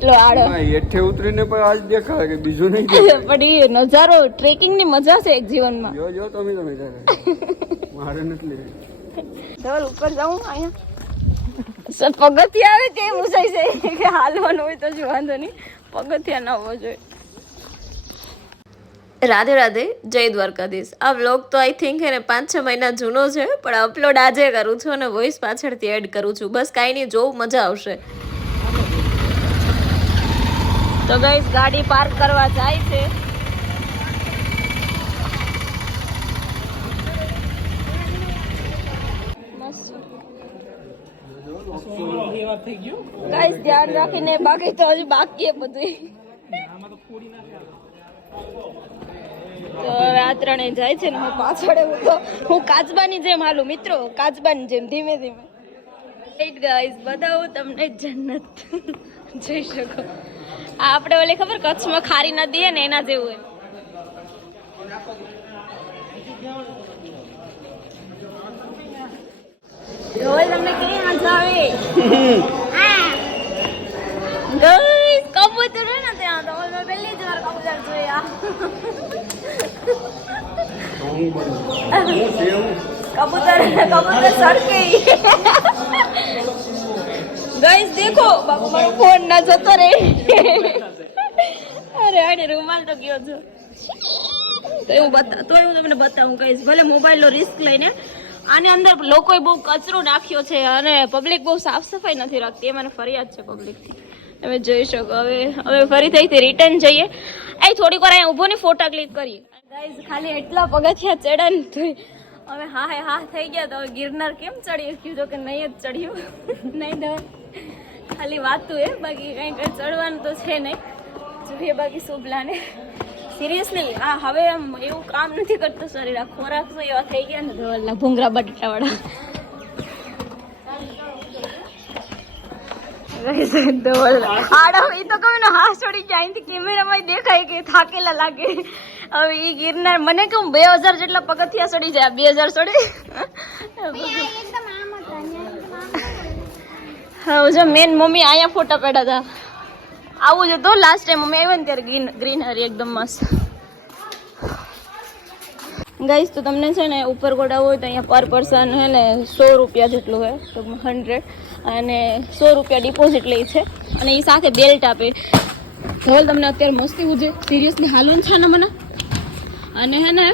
એટલો આડો. હેઠે ઉતરીને પણ આજ દેખાય કે બીજું નહીં પણ એ નજારો ટ્રેકિંગની મજા છે એક જીવનમાં. જો જો તમે તમે તારે મારે નથી લેવી. ધવલ ઉપર જાઉં અહીંયા. સર પગથિયા આવે કે મુસાઈ છે કે હાલવાનું હોય તો જ વાંધો નહીં. પગથિયા ન હોવો જોઈએ. રાધે રાધે જય દ્વારકાધીશ. આ વ્લોગ તો આઈ થિંક એને પાંચ છ મહિના જૂનો છે પણ અપલોડ આજે કરું છું અને વોઇસ પાછળથી એડ કરું છું. બસ કાંઈ નહીં જોવું મજા આવશે. તો ગાઈસ ગાડી પાર્ક કરવા જાય છે. ગાઈસ ધ્યાન રાખીને બાકી તો હજી બાકી બધું તો આ ત્રણે જાય છે ને પાછળ હું કાચબાની જેમ હાલું, મિત્રો, કાચબાની જેમ, ધીમે ધીમે. ગાઈસ બતાવું તમને જન્નત. જઈ શકો. આ આપણે ઓલી ખબર કચ્છમાં ખારી નદી હે ને એના જેવું હોય રોલ તમને કેવી મજા આવે? ગાઈસ કબૂતર હે ને ત્યાં તો મેં પહેલી જ વાર કબૂતર જોયા. કબૂતર કબૂતર બનું. ગાઈસ દેખો, બાપુ, મારો ફોન ના જતો રે. અરે અરે રૂમાલ તો ગયો છો તો એવું બતા, તો હું તમને બતાવું ગાઈસ ભલે મોબાઈલનો રિસ્ક લઈને. આની અંદર લોકોએ બહુ કચરો નાખ્યો છે અને પબ્લિક બહુ સાફ સફાઈ નથી રાખતી. એ મને ફરિયાદ છે પબ્લિકથી તમે જોઈ શકો, હવે હવે ફરી થઈ રિટર્ન જઈએ. અહીં થોડીક વાર અહીંયા ઊભો ને ફોટા ક્લિક કરીએ. ગાઈઝ ખાલી એટલા પગથિયા ચડે ને હવે હા, હે, હા, થઈ ગયા તો હવે ગિરનાર કેમ ચડી કીધું કે નહીં જ ચડ્યું. નહીં તો ખાલી વાતું એ બાકી કંઈ કંઈ ચડવાનું તો છે નહીં. જોઈએ બાકી શુભલાને. સિરિયસલી આ હવે આમ એવું કામ નથી કરતું શરીર, આ ખોરાક તો એવા થઈ ગયા ને ભૂંગરા બટાટાવાળા ધવલ આડો એ તો કહું ને હાથ છોડી જાય અહીંથી કેમેરામાં દેખાય કે થાકેલા લાગે હવે એ ગિરનાર મને કેમ બે હજાર જેટલા પગથિયા ચડી જાય બે હજાર ચડી હવે જો મેન મમ્મી અહીંયા ફોટા પડ્યા હતા આવું જ હતું લાસ્ટ ટાઈમ મમ્મી આવ્યા ને ત્યારે ગ્રીન ગ્રીનરી એકદમ મસ્ત ગાઈસ, તો તમને છે ને ઉપર ગોડા હોય તો અહીંયા પર પર્સન હે ને સો રૂપિયા જેટલું હોય તો હંડ્રેડ અને સો રૂપિયા ડિપોઝિટ લે છે. અને એ સાથે બેલ્ટ આપે. ધોલ તમને અત્યારે મસ્તી ઉજે. સિરિયસલી હાલવાનું છે ને મને. અને હે ને,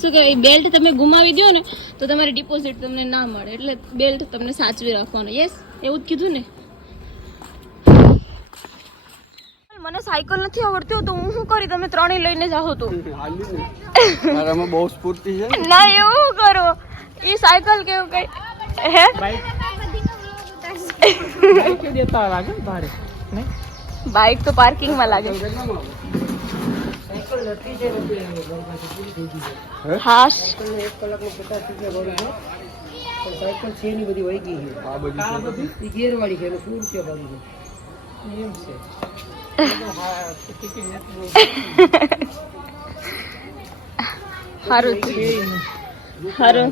શું કહેવાય બેલ્ટ તમે ગુમાવી દો ને, તો તમારી ડિપોઝિટ તમને ના મળે. એટલે બેલ્ટ તમને સાચવી રાખવાનો. યસ એવું જ કીધું ને? મને સાયકલ નથી આવડતી તો હું શું કરી? તમે ત્રણેય લઈને જાઓ તો. મારામાં બહુ સ્ફૂર્તિ છે. ના એવું કરો? એ સાયકલ કેવું કઈ? હે? બાઇક તો પાર્કિંગમાં લાગે. હા? આ બધી છે. સારું સારું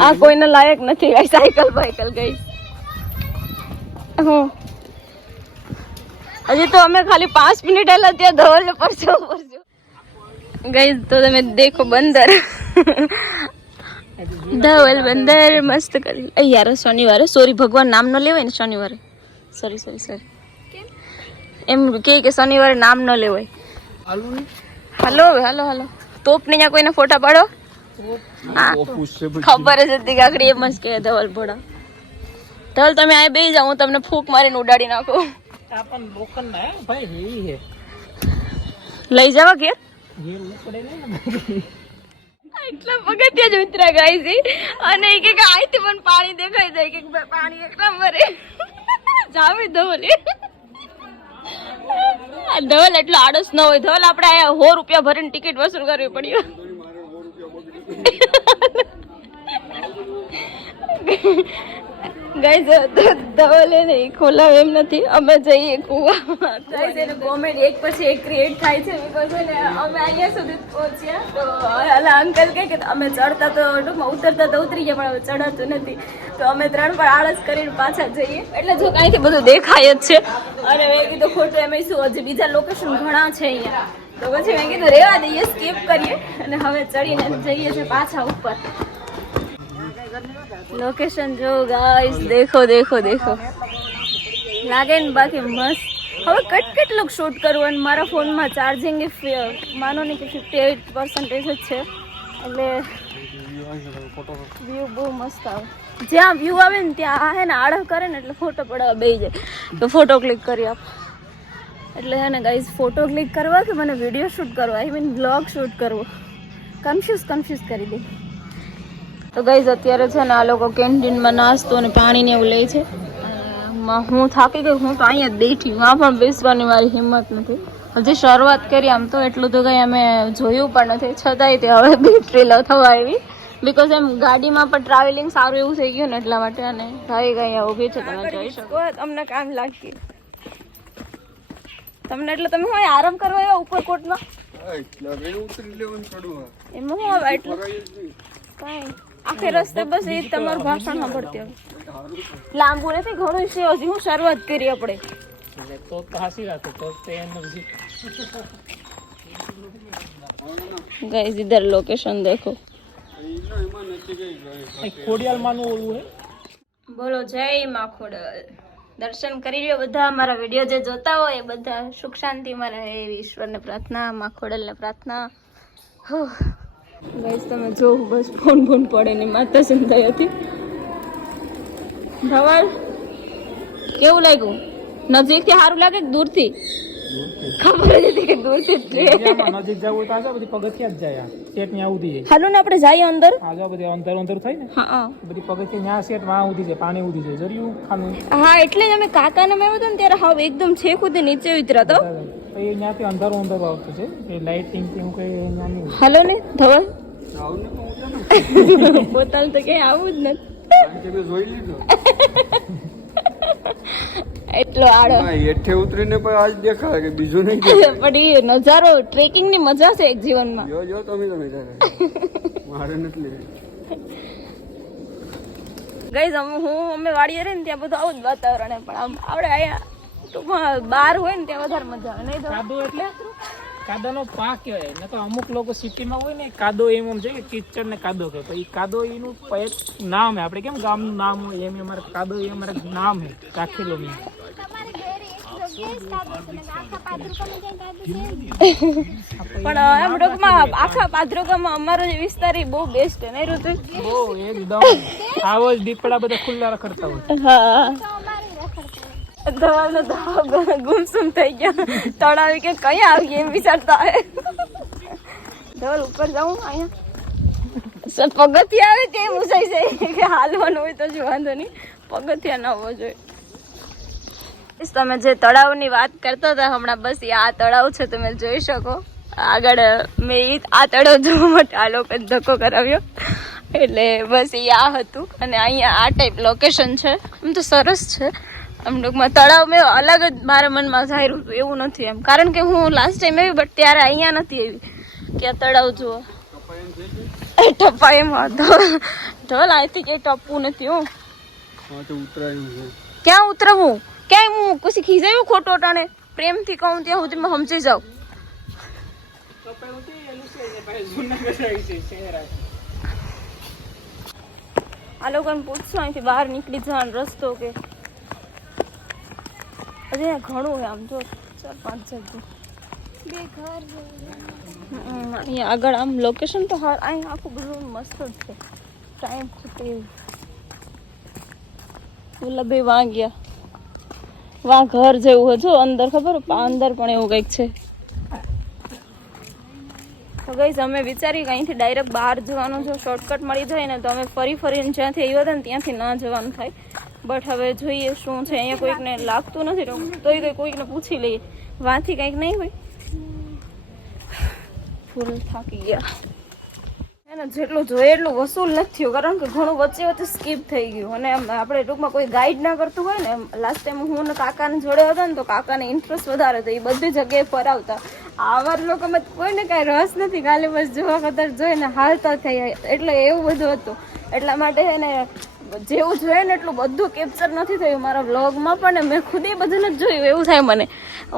આ કોઈને લાયક નથી ગઈ સાયકલ બાયકલ ગઈ. હું. હજી તો અમે ખાલી પાંચ મિનિટ એલા ત્યાં ધવલ પરસો પરસો ગઈ તો તમે દેખો બંદર. ધવલ બંદર મસ્ત કરી. યાર, શનિવારે. સોરી, ભગવાન નામ ન લેવાય ને શનિવારે. સોરી સોરી સોરી એમ કે કે શનિવારે નામ ન લેવાય. હાલું. હલો હલો તોપ ને ત્યાં કોઈને ફોટા પાડો. ખબર જ હતી કાકડી એમ જ કે ધવલ ભોળા. ધવલ તમે આ બે જાઓ હું તમને ફૂંક મારીને ઉડાડી નાખું. લઈ જવા ઘેર. એટલા પગથિયા જ ઉતરા ગાય છે. અને એક કે આઈથી પણ પાણી દેખાઈ જાય. કે પાણી એક મરે. જાવે દો ધવલ એટલો આડસ ન હોય. ધવલ આપણે અહીંયા સો રૂપિયા ભરીને ટિકિટ વસૂલ કરવી પડી. ગાઈઝ ધવલે નહીં, ખોલાવે એમ નથી. અમે જઈએ કુવામાં ગાઈઝ એનું કોમેડી એક પછી એક ક્રિએટ થાય છે બીકોઝ ને, અમે અહીંયા સુધી પહોંચ્યા. તો ઓલા અંકલ કહે કે અમે ચડતા તો ટૂંકમાં ઉતરતા તો ઉતરી ગયા, પણ હવે ચડાતું નથી. તો અમે ત્રણ પણ આળસ કરીને પાછા જઈએ. એટલે જો કાંઈથી બધું દેખાય જ છે. અને મેં કીધું ખોટું, એમ શું, હજી બીજા લોકેશન ઘણા છે અહીંયા. તો પછી મેં કીધું, રેવા દઈએ સ્કીપ કરીએ. અને હવે ચડીને જઈએ છીએ પાછા ઉપર. લોકેશન જો ગાઈસ દેખો દેખો દેખો. લાગે ને બાકી મસ્ત. હવે કટ કેટલું શૂટ કરવું અને મારા ફોનમાં ચાર્જિંગ માનો ને કે ફિફ્ટી એઇટ પર્સન્ટેજ જ છે. એટલે વ્યૂ બહુ મસ્ત આવે. જ્યાં વ્યૂ આવે ને ત્યાં હે ને આડહ કરે ને એટલે ફોટો પડાવવા બે જાય. તો ફોટો ક્લિક કરી આપ. એટલે હે ને ગાઈઝ ફોટો ક્લિક કરવા કે મને વીડિયો શૂટ કરવા? આઈ મીન બ્લોગ શૂટ કરવો? કન્ફ્યુઝ કન્ફ્યુઝ કરી દે. તો ગઈઝ અત્યારે છે ને આ લોકો કેન્ટીનમાં નાસ્તો અને પાણીને એવું લે છે. હું થાકી ગઈ હું તો અહીંયા જ બેઠી હું પણ બેસવાની મારી હિંમત નથી. હજી શરૂઆત કરી આમ તો એટલું તો કંઈ અમે જોયું પણ નથી. છતાંય તે હવે બેટરી લ થવા આવી. બીકોઝ એમ ગાડીમાં પણ ટ્રાવેલિંગ સારું એવું થઈ ગયું ને એટલા માટે અને ભાઈ ગઈ અહીંયા ઊભી છે તમે જોઈ શકો. તમને કામ લાગી. તમને એટલે તમે હોય આરામ કરવા આવ્યા ઉપરકોટમાં ઉતરી એમ એમાં હું આવે એટલું કાંઈ. આખે રસ્તે બસ એ તમારું ભાષણ સાંભળતી હવે લાંબુ નથી ઘણું છે હજી હું શરૂઆત કરી આપણે. તો હાસી રાખો તો ગાઈઝ ઇધર લોકેશન દેખો. ઓલું હે બોલો જય માં ખોડલ દર્શન કરી લ્યો બધા અમારા વીડિયો જે જોતા હોય એ બધા. સુખ શાંતિમાં રહે એવી ઈશ્વરને પ્રાર્થના માં ખોડલને પ્રાર્થના. ગાઈસ તમે જો બસ ફોન ફોન પડે ને માતા ચિંતા હતી ધવલ કેવું લાગ્યું? નજીકથી સારું લાગે કે દૂરથી? ખબર જ હતી કે દૂરથી નજીક જવું તો આજા બધી પગથિયા જ જાય સેટ ત્યાં ઉધી જાય. હાલો ને આપણે જઈએ અંદર. આજા બધી અંદર અંદર થઈ ને. હા બધી પગથિયા ન્યા સેટ વાં ઉધી જાય પાણી ઉધી જાય. જરિયું ખાનું. હા એટલે જ અમે કાકાને મેં હતો ને ત્યારે હાવ એકદમ છેક સુધી નીચે ઉતર્યા તો. પછી ત્યાંથી અંધારું અંધારું આવતું છે. એ લાઇટિંગ કે કઈ નહીં. હાલો ને ધવલ? પોતાનું તો તો કઈ આવું જ નથી. જોઈ લીધું. એટલો આડો. હેઠે ઉતરીને પણ આજ દેખાય કે બીજું નહીં પણ એ નજારો ટ્રેકિંગની મજા છે એક જીવનમાં. જો જો તમે તમે મારે નથી ગઈ હું અમે વાડીએ રહે ને ત્યાં બધું આવું જ વાતાવરણ પણ આમ આવડે અહીંયા ટૂંકમાં બહાર હોય ને ત્યાં વધારે મજા આવે. નહીં કાદો એટલે? કાદોનો પાક કહેવાય. ને તો અમુક લોકો સિટીમાં હોય ને કાદો એમ એમ છે કે કિચડ ને કાદો કહે. તો એ કાદો એનું એક નામ હે આપણે કેમ ગામનું નામ હોય એમ અમારે કાદો એ અમારે નામ હે રાખેલો મેં. પણ એમ ટૂંકમાં આખા પાદરોગામાં અમારો જે વિસ્તાર એ બહુ બેસ્ટ છે. નહીં ઋતુ બહુ એકદમ. આવો જ દીપડા બધા ખુલ્લા રખડતા હોય. હા. ધવાલનો ધાવ ગુમસુમ થઈ ગયા. તળાવી કે કઈ આવી એમ વિચારતા હોય. ધવલ ઉપર જાઉં અહીંયા. સર, પગથિયા આવે તે મુસાઈ છે કે હાલવાનું હોય તો જ વાંધો નહીં. પગથિયા ન હોવો જોઈએ. તમે જે તળાવની વાત કરતા હતા, હમણાં બસ આ તળાવ છે, તમે જોઈ શકો. આગળ, મેં આ તળાવ જોવા માટે આ લોકો ધક્કો કરાવ્યો. એટલે બસ એ આ હતું. અને અહીંયા આ ટાઈપ લોકેશન છે. આમ તો સરસ છે. આમ ટૂંકમાં તળાવ મેં અલગ જ મારા મનમાં ઝાયરું હતું એવું નથી એમ. કારણ કે હું લાસ્ટ ટાઈમ આવી બટ ત્યારે અહીંયા નથી એવી કે આ તળાવ જુઓ. એ ટપ્પા એમ હતો. ઢોલ અહીંથી કે ટપ્પું નથી હું. ક્યાં ઉતરવું? ક્યાંય હું પછી ખીજાયું ખોટો ટાણે? પ્રેમથી કહું ત્યાં સુધી મેં સમજી જાઉં. આ લોકોને પૂછશો અહીંથી બહાર નીકળી જવાનો રસ્તો કે અહીંયા ઘણું છે આમ જો ચાર પાંચ જેટલું બે ઘર અહીંયા આગળ આમ લોકેશન તો હાર અહીં આખું બધું મસ્ત જ છે. ટાઈમ ખૂટે એવું ઓલા બે વાં ગયા વાં ઘર જેવું હજુ અંદર ખબર? અંદર પણ એવું કંઈક છે. તો ગઈ અમે વિચારી કે અહીંથી ડાયરેક્ટ બહાર જવાનું જો શોર્ટકટ મળી જાય ને તો અમે ફરી ફરીને જ્યાંથી આવ્યા હતા ને ત્યાંથી ના જવાનું થાય. બટ હવે જોઈએ શું છે. અહીંયા કોઈકને લાગતું નથી તોય તો કોઈકને પૂછી લઈએ. વાંથી કંઈક નહીં હોય. ફૂલ થાકી ગયા. એને જેટલું જોઈએ એટલું વસૂલ નથી થયું, કારણ કે ઘણું વચ્ચે વચ્ચે સ્કીપ થઈ ગયું. અને આપણે ટૂંકમાં કોઈ ગાઈડ ના કરતું હોય ને લાસ્ટ ટાઈમ હું ને કાકાને જોડે હતા ને તો કાકાને ઇન્ટરેસ્ટ વધારે હતો. એ બધી જગ્યાએ ફરાવતા. આવા લોકોમાં કોઈને કાંઈ રસ નથી. ખાલી બસ જોવા કદાચ જોઈને હાલતા થઈ એટલે એવું બધું હતું. એટલા માટે એને જેવું જોઈએ ને એટલું બધું કેપ્ચર નથી થયું મારા વ્લોગમાં પણ મેં ખુદ એ બધું નથી જોયું, એવું થાય મને.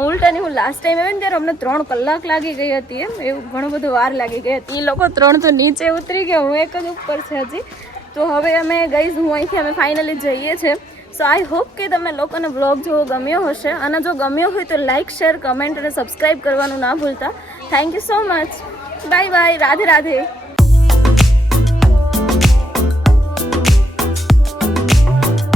ઉલટાની હું લાસ્ટ ટાઈમ આવી ને ત્યારે અમને ત્રણ કલાક લાગી ગઈ હતી એમ, એવું ઘણું બધું વાર લાગી ગઈ હતી. એ લોકો ત્રણ તો નીચે ઉતરી ગયા, હું એક જ ઉપર છે હજી. તો હવે અમે ગઈશ હું અહીંથી અમે ફાઇનલી જઈએ છીએ સો આઈ હોપ કે તમે લોકોને બ્લોગ જોવો ગમ્યો હશે. અને જો ગમ્યો હોય તો લાઇક શેર કમેન્ટ અને સબસ્ક્રાઈબ કરવાનું ના ભૂલતા. Thank you so much bye bye Radhe Radhe.